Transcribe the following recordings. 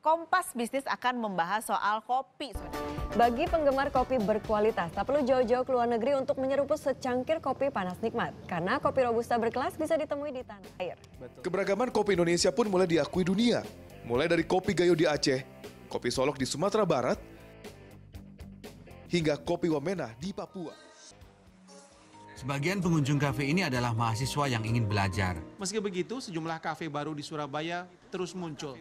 Kompas Bisnis akan membahas soal kopi. Bagi penggemar kopi berkualitas, tak perlu jauh-jauh ke luar negeri untuk menyeruput secangkir kopi panas nikmat. Karena kopi Robusta berkelas bisa ditemui di tanah air. Keberagaman kopi Indonesia pun mulai diakui dunia. Mulai dari kopi Gayo di Aceh, kopi Solok di Sumatera Barat, hingga kopi Wamena di Papua. Sebagian pengunjung kafe ini adalah mahasiswa yang ingin belajar. Meski begitu, sejumlah kafe baru di Surabaya terus muncul.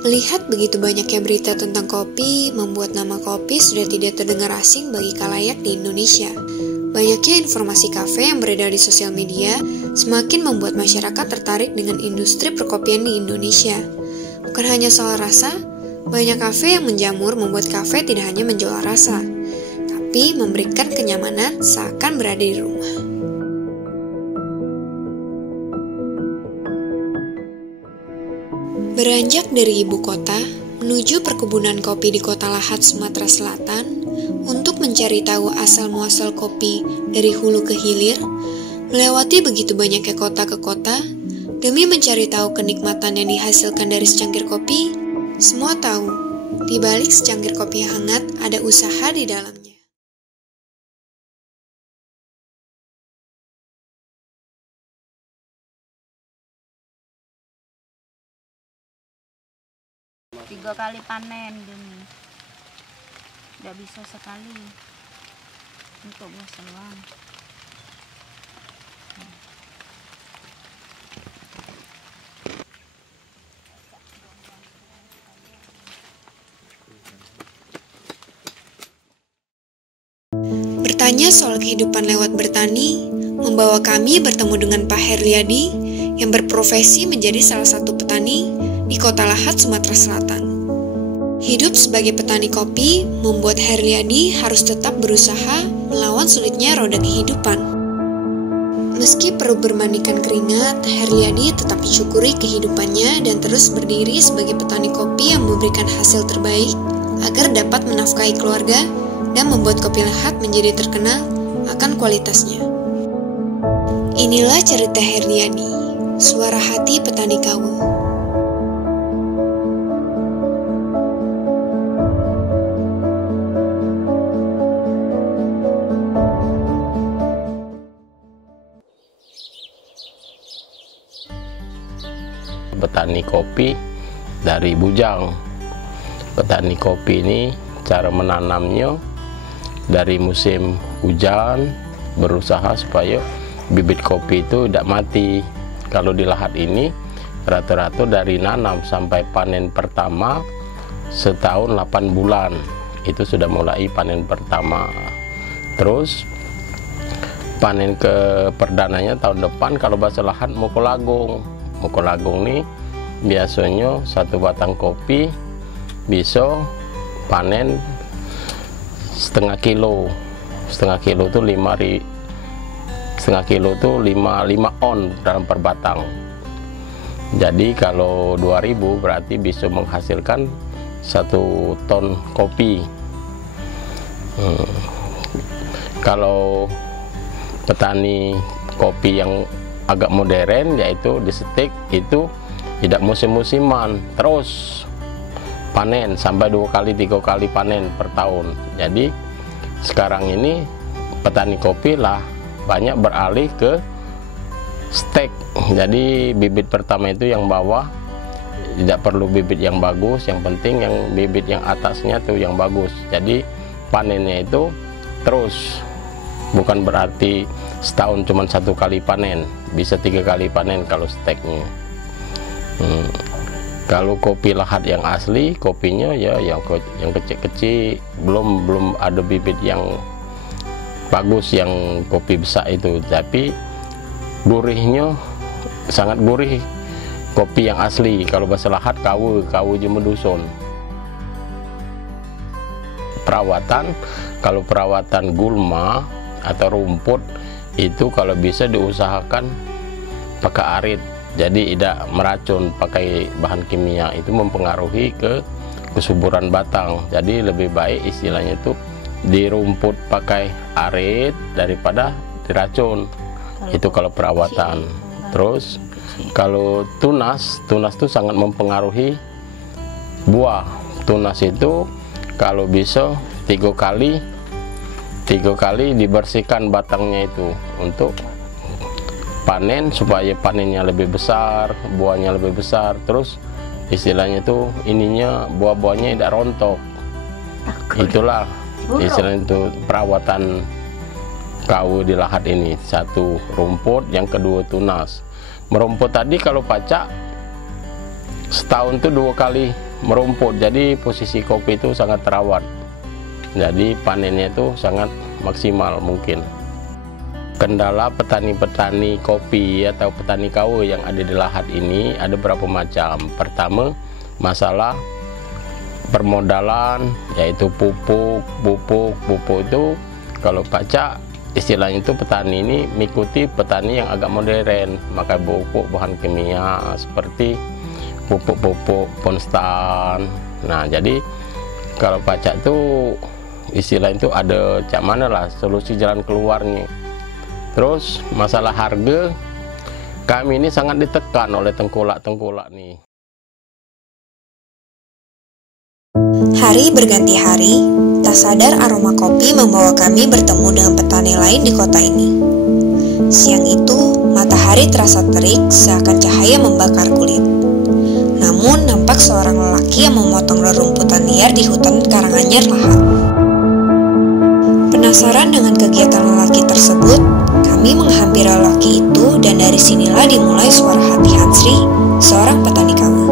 Melihat begitu banyaknya berita tentang kopi, membuat nama kopi sudah tidak terdengar asing bagi khalayak di Indonesia. Banyaknya informasi kafe yang beredar di sosial media semakin membuat masyarakat tertarik dengan industri perkopian di Indonesia. Bukan hanya soal rasa, banyak kafe yang menjamur membuat kafe tidak hanya menjual rasa, tapi memberikan kenyamanan seakan berada di rumah. Beranjak dari ibu kota menuju perkebunan kopi di Kota Lahat, Sumatera Selatan untuk mencari tahu asal-muasal kopi dari hulu ke hilir, melewati begitu banyaknya kota ke kota demi mencari tahu kenikmatan yang dihasilkan dari secangkir kopi, semua tahu di balik secangkir kopi yang hangat ada usaha di dalamnya. Tiga kali panen gini, tidak bisa sekali untuk buah seluang. Bertanya soal kehidupan lewat bertani, membawa kami bertemu dengan Pak Herliadi yang berprofesi menjadi salah satu petani di Kota Lahat, Sumatera Selatan. Hidup sebagai petani kopi membuat Herliadi harus tetap berusaha melawan sulitnya roda kehidupan. Meski perlu bermandikan keringat, Herliadi tetap mensyukuri kehidupannya dan terus berdiri sebagai petani kopi yang memberikan hasil terbaik agar dapat menafkahi keluarga dan membuat Kopi Lahat menjadi terkenal akan kualitasnya. Inilah cerita Herliadi, suara hati petani kawu. Petani kopi dari bujang. Petani kopi ini cara menanamnya dari musim hujan, berusaha supaya bibit kopi itu tidak mati. Kalau di Lahat ini rata-rata dari nanam sampai panen pertama setahun 8 bulan itu sudah mulai panen pertama. Terus panen ke perdananya tahun depan kalau bahasa Lahat mukul agung. Mukul agung ini biasanya satu batang kopi bisa panen setengah kilo itu 5 on dalam per batang. Jadi kalau 2000 berarti bisa menghasilkan 1 ton kopi. Kalau petani kopi yang agak modern yaitu di setik itu tidak musim-musiman, terus panen sampai 2 kali 3 kali panen per tahun. Jadi sekarang ini petani kopi lah banyak beralih ke stek. Jadi bibit pertama itu yang bawah, tidak perlu bibit yang bagus, yang penting yang bibit yang atasnya tuh yang bagus. Jadi panennya itu terus, bukan berarti setahun cuma 1 kali panen, bisa 3 kali panen kalau steknya. Kalau kopi Lahat yang asli, kopinya ya yang kecil-kecil, belum ada bibit yang bagus yang kopi besar itu, tapi gurihnya sangat gurih. Kopi yang asli, kalau bahasa Lahat kawu jemeduson. Perawatan, kalau perawatan gulma atau rumput itu kalau bisa diusahakan pakai arit. jadi tidak meracun. Pakai bahan kimia itu mempengaruhi ke kesuburan batang. Jadi lebih baik istilahnya itu di rumput pakai arit daripada diracun. Itu kalau perawatan. Terus kalau tunas itu sangat mempengaruhi buah. Tunas itu kalau bisa 3 kali dibersihkan batangnya itu untuk panen, supaya panennya lebih besar, buahnya lebih besar. Terus istilahnya itu ininya buah-buahnya tidak rontok. Itulah istilahnya itu perawatan KW di lahat ini. 1 rumput, yang kedua tunas. Merumput tadi kalau pacak setahun itu 2 kali merumput, jadi posisi kopi itu sangat terawat, jadi panennya itu sangat maksimal mungkin. Kendala petani-petani kopi atau petani KW yang ada di lahat ini ada berapa macam. Pertama, masalah permodalan, yaitu pupuk itu kalau pacak istilahnya itu petani ini mengikuti petani yang agak modern, maka pupuk bahan kimia seperti pupuk Ponstan. Nah, jadi kalau pacak itu istilah itu ada cak mana lah solusi jalan keluarnya. Terus masalah harga, kami ini sangat ditekan oleh tengkulak nih. Hari berganti hari, tak sadar aroma kopi membawa kami bertemu dengan petani lain di kota ini. Siang itu, matahari terasa terik seakan cahaya membakar kulit. Namun, nampak seorang lelaki yang memotong rerumputan liar di hutan Karanganyar Lahat. Penasaran dengan kegiatan lelaki tersebut, kami menghampiri lelaki itu dan dari sinilah dimulai suara hati Hansri, seorang petani kamu.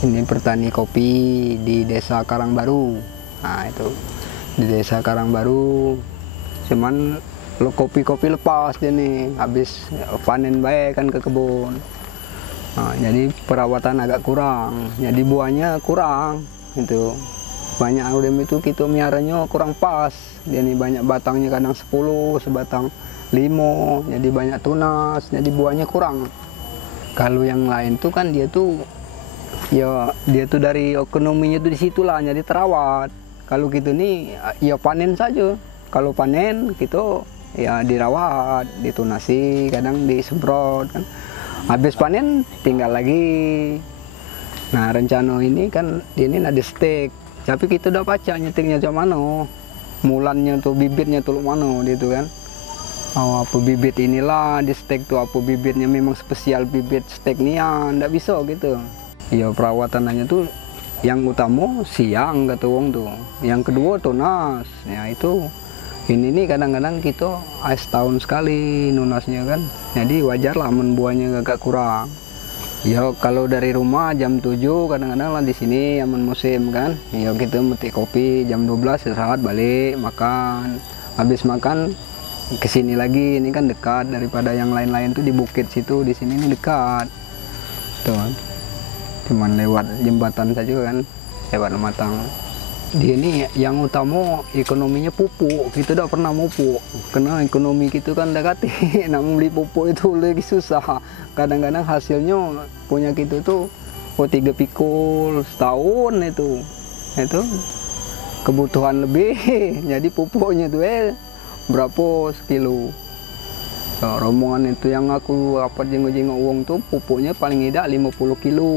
Ini petani kopi di Desa Karangbaru. Nah, itu di Desa Karangbaru, cuman kopi lepas dia nih, habis panen baik kan ke kebun. Nah, jadi perawatan agak kurang, jadi buahnya kurang. Itu banyak udem itu kita miaranya kurang pas. Dia nih banyak batangnya, kadang 10 sebatang 5, jadi banyak tunas, jadi buahnya kurang. Kalau yang lain tuh kan dia tuh dari ekonominya tuh disitulah, jadi terawat. Kalau gitu nih ya panen saja. Kalau panen gitu ya dirawat, ditunasi, kadang disemprot kan. Habis panen tinggal lagi. Nah, rencana ini kan ini ada stek, tapi kita udah baca nyetiknya cuma mana, mulannya tuh bibitnya tuh mana gitu kan. Oh, apa bibit inilah di stek tuh, apa bibitnya memang spesial bibit stek nian, ndak bisa gitu. Ya perawatannya tuh yang utama siang kata wong tuh, yang kedua tunas. Ya itu ini nih kadang-kadang kita setahun sekali nunasnya kan, jadi wajar lah buahnya agak kurang. Ya kalau dari rumah jam 7 kadang-kadang lah di sini aman musim kan, ya kita metik kopi jam 12 istirahat balik makan, habis makan kesini lagi. Ini kan dekat daripada yang lain-lain tuh di bukit situ, di sini ini dekat tuh. Cuman lewat jembatan saja kan, lewat matang. Di ini yang utama ekonominya pupuk, kita tidak pernah pupuk, karena ekonomi kita kan dekat, nak beli pupuk itu lagi susah. Kadang-kadang hasilnya punya kita tuh 3 pikul setahun itu kebutuhan lebih, jadi pupuknya tuh berapa sekilo. So, rombongan itu yang aku jenguk-jenguk uang tuh pupuknya paling tidak 50 kilo.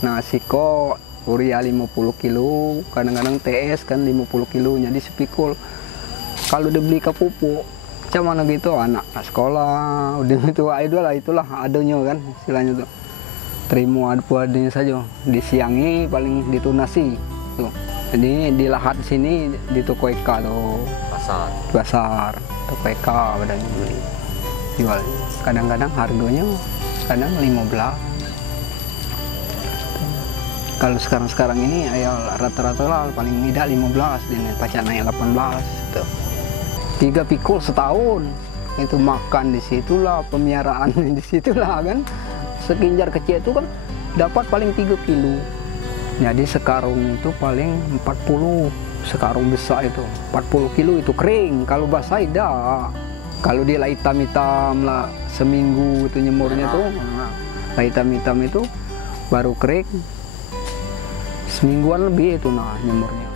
Nah, siko urea 50 kilo, kadang-kadang TS kan 50 kilo, jadi sepikul. Kalau dibeli ke pupuk, macam mana gitu, anak sekolah, udah itu itulah adanya kan, istilahnya tuh. Terima adanya saja, disiangi paling ditunasi. tuh. Jadi di lahat sini di toko Eka tuh. Pasar. Toko Eka pada beli. Jual. Kadang-kadang harganya kadang 15. Kalau sekarang ini ya rata-rata lah paling tidak 15, ini pacak naik 18 tuh. 3 pikul setahun. Itu makan di situlah, pemeliharaan di situlah kan. Sekinjar kecil itu kan dapat paling 3 kilo. Jadi sekarung itu paling 40, sekarung besar itu 40 kilo itu kering. Kalau basah tidak. Kalau dia lah hitam-hitam lah seminggu itu nyemurnya tuh, lah hitam-hitam itu baru kering. Semingguan lebih itu nah nyemurnya.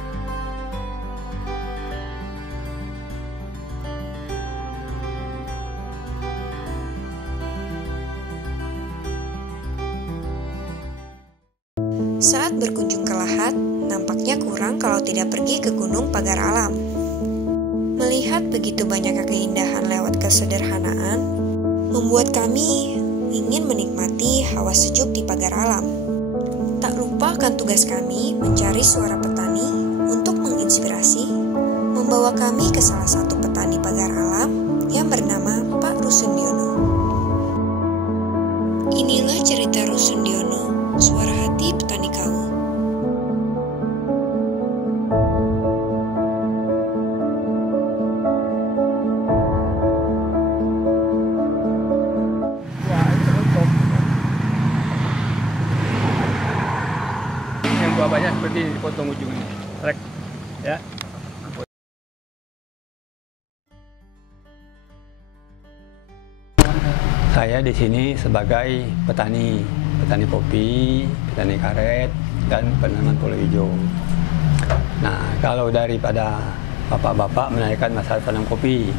Saat berkunjung ke Lahat, nampaknya kurang kalau tidak pergi ke Gunung Pagar Alam. Melihat begitu banyak keindahan lewat kesederhanaan, membuat kami ingin menikmati hawa sejuk di Pagar Alam. Tak lupakan tugas kami mencari suara petani untuk menginspirasi, membawa kami ke salah satu petani Pagar Alam yang bernama Pak Rusundiono. Inilah cerita Rusundiono, suara hati petani kawu. Yang buah banyak seperti dipotong ujungnya, rek, ya. Saya di sini sebagai petani kopi, petani karet, dan penanaman pulau hijau. Nah, kalau daripada bapak-bapak menanyakan masalah tanam kopi,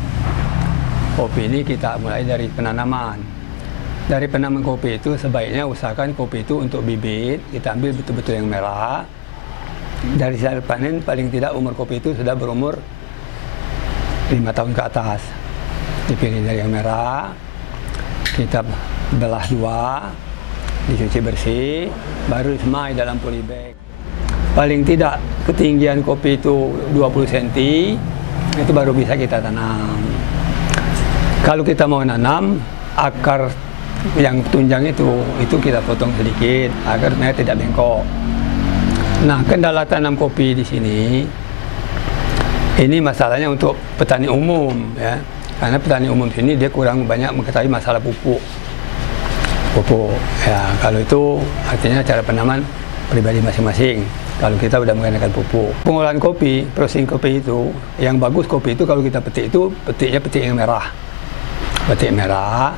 kopi ini kita mulai dari penanaman. Dari penanaman kopi itu sebaiknya usahakan kopi itu untuk bibit, kita ambil betul-betul yang merah. Dari hasil panen paling tidak umur kopi itu sudah berumur 5 tahun ke atas. Dipilih dari yang merah, kita belah 2, dicuci bersih, baru semai dalam polybag. Paling tidak ketinggian kopi itu 20 cm, itu baru bisa kita tanam. Kalau kita mau nanam, akar yang tunjang itu kita potong sedikit agar mereka tidak bengkok. Nah, kendala tanam kopi di sini, ini masalahnya untuk petani umum ya. Karena petani umum sini dia kurang banyak mengetahui masalah pupuk. Ya, kalau itu artinya cara penanaman pribadi masing-masing. Kalau kita udah menggunakan pupuk. Pengolahan kopi, processing kopi itu, yang bagus kopi itu kalau kita petik itu petiknya petik yang merah. Petik merah.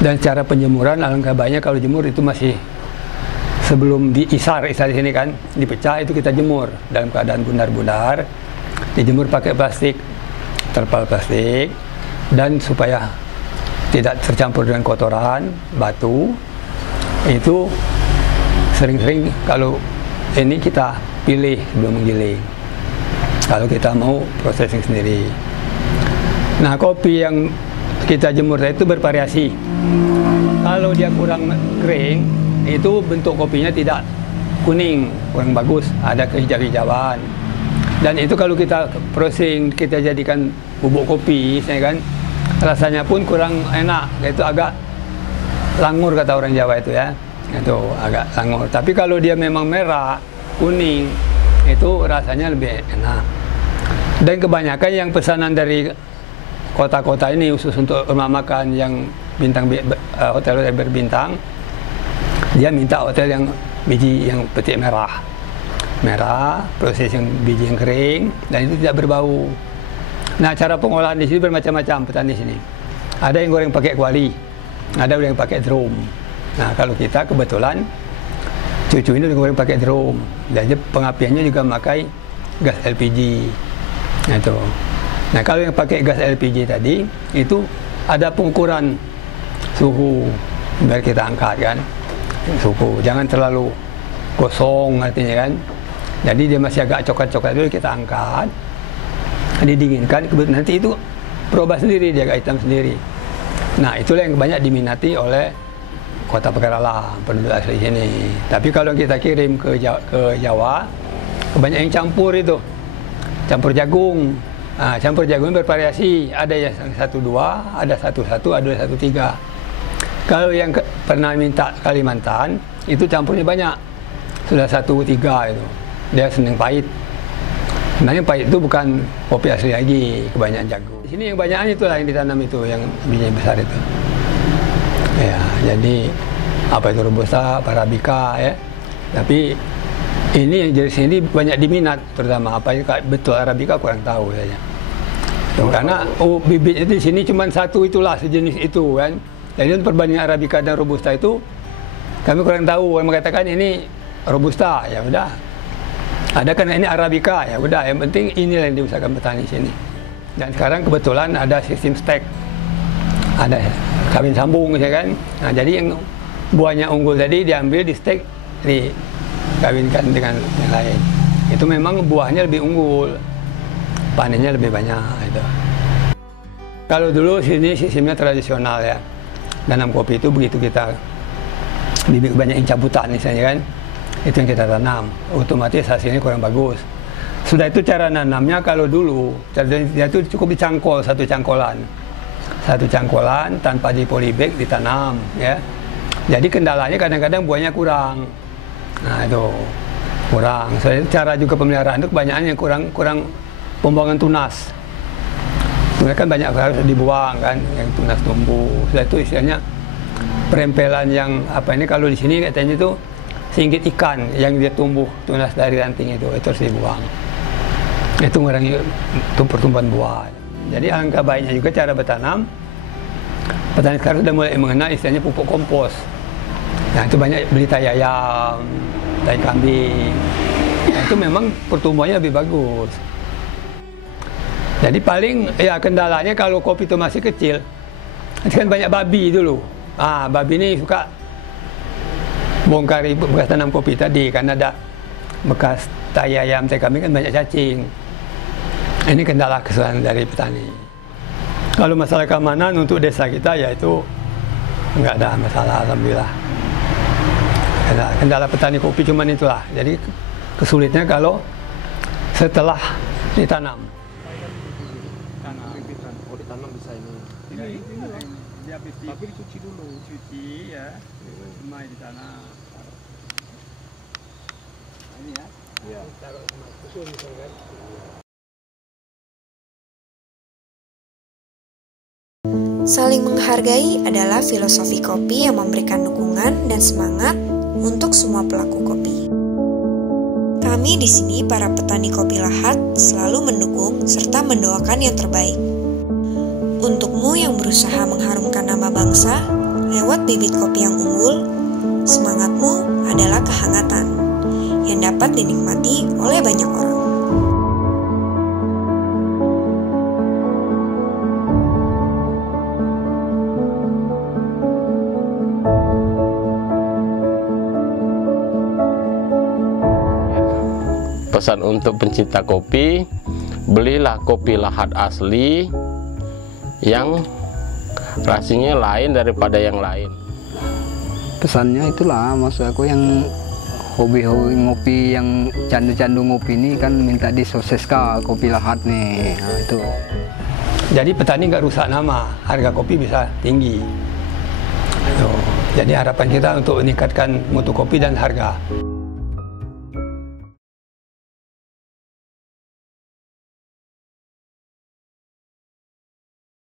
Dan cara penjemuran alangkah baiknya kalau jemur itu masih sebelum diisar di sini kan, dipecah itu kita jemur dalam keadaan bundar-bundar. Dijemur pakai plastik, terpal plastik, dan supaya tidak tercampur dengan kotoran, batu, itu sering-sering kalau ini kita pilih sebelum menggiling. Kalau kita mau processing sendiri. Nah, kopi yang kita jemur itu bervariasi. Kalau dia kurang kering, itu bentuk kopinya tidak kuning, kurang bagus, ada kehijau-hijauan. Dan itu kalau kita processing, kita jadikan bubuk kopi, kan, rasanya pun kurang enak, itu agak langur kata orang Jawa itu ya, itu agak langur. Tapi kalau dia memang merah, kuning, itu rasanya lebih enak. Dan kebanyakan yang pesanan dari kota-kota ini khusus untuk rumah makan yang bintang hotel berbintang, dia minta hotel yang biji yang petik merah, proses yang biji yang kering, dan itu tidak berbau. Nah, cara pengolahan di sini bermacam-macam petani sini. Ada yang goreng pakai kuali, ada yang pakai drum. Nah, kalau kita kebetulan cucu ini goreng pakai drum, dan pengapiannya juga memakai gas LPG. Nah, itu. Nah, kalau yang pakai gas LPG tadi, itu ada pengukuran suhu biar kita angkat kan, suhu. Jangan terlalu kosong artinya kan. Jadi dia masih agak coklat-coklat dulu kita angkat, didinginkan, nanti itu berubah sendiri, dia agak hitam sendiri. Nah, itulah yang banyak diminati oleh Kota Pagar Alam, penduduk asli sini. Tapi kalau kita kirim ke Jawa, kebanyakan yang campur itu, campur jagung. Nah, campur jagung bervariasi, ada yang 1-2, ada 1-1, ada 1-3. Kalau yang pernah minta Kalimantan, itu campurnya banyak, sudah 1-3 itu, dia seneng pahit. Sebenarnya pahit itu bukan kopi asli lagi, kebanyakan jagung. Di sini yang banyakan itulah yang ditanam itu, yang bijinya besar itu. Ya, jadi apa itu Robusta, Arabica ya. Tapi ini yang jenis ini banyak diminat, terutama apa itu betul Arabica kurang tahu saja. Karena bibitnya di sini cuma satu itulah sejenis itu kan. Jadi perbandingan Arabica dan Robusta itu kami kurang tahu. Yang mengatakan ini Robusta, ya udah. Ada karena ini Arabica, ya udah. Yang penting inilah yang diusahakan petani sini. Dan sekarang kebetulan ada sistem stek, ada kawin sambung, ya kan. Nah, jadi yang buahnya unggul tadi diambil di stek, dikawinkan dengan yang lain. Itu memang buahnya lebih unggul, panennya lebih banyak. Itu. Kalau dulu sini sistemnya tradisional ya, tanam kopi itu begitu kita bibit banyak yang cabutan misalnya kan, itu yang kita tanam, otomatis hasilnya kurang bagus. Sudah itu cara nanamnya kalau dulu, dia itu cukup dicangkol satu cangkolan tanpa di polybag ditanam ya. Jadi kendalanya kadang-kadang buahnya kurang. Nah itu kurang. Soalnya cara juga pemeliharaan itu kebanyakan yang kurang pembuangan tunas. Tunas kan banyak harus dibuang kan, yang tunas tumbuh. Sudah itu istilahnya perempelan yang apa ini kalau di sini katanya itu singgit ikan yang dia tumbuh tunas dari ranting itu harus dibuang. Itu mengurangi pertumbuhan buah. Jadi alangkah baiknya juga cara bertanam. Petani sekarang sudah mulai mengenal istilahnya pupuk kompos. Nah itu banyak beli tai ayam, tai kambing. Nah, itu memang pertumbuhannya lebih bagus. Jadi paling ya kendalanya kalau kopi itu masih kecil, itu kan banyak babi dulu. Babi ini suka bongkari bekas tanam kopi tadi karena ada bekas tai ayam, tai kambing kan banyak cacing. Ini kendala kesulitan dari petani. Kalau masalah keamanan untuk desa kita ya itu nggak ada masalah, alhamdulillah. Kendala petani kopi cuman itulah. Jadi kesulitnya kalau setelah ditanam. Oh, ditanam bisa ini. Dia tapi dicuci dulu, ya. Cuma ditanam. Ini ya. Iya. Taruh sama susun misalkan. Saling menghargai adalah filosofi kopi yang memberikan dukungan dan semangat untuk semua pelaku kopi. Kami di sini para petani kopi Lahat selalu mendukung serta mendoakan yang terbaik. Untukmu yang berusaha mengharumkan nama bangsa lewat bibit kopi yang unggul, semangatmu adalah kehangatan yang dapat dinikmati oleh banyak orang. Pesan untuk pencinta kopi, belilah kopi Lahat asli yang rasanya lain daripada yang lain. Pesannya itulah, maksud aku yang hobi-hobi ngopi, yang candu-candu ngopi ini kan minta disukseska kopi Lahat nih. Nah, itu. Jadi petani nggak rusak nama, harga kopi bisa tinggi. Jadi harapan kita untuk meningkatkan mutu kopi dan harga.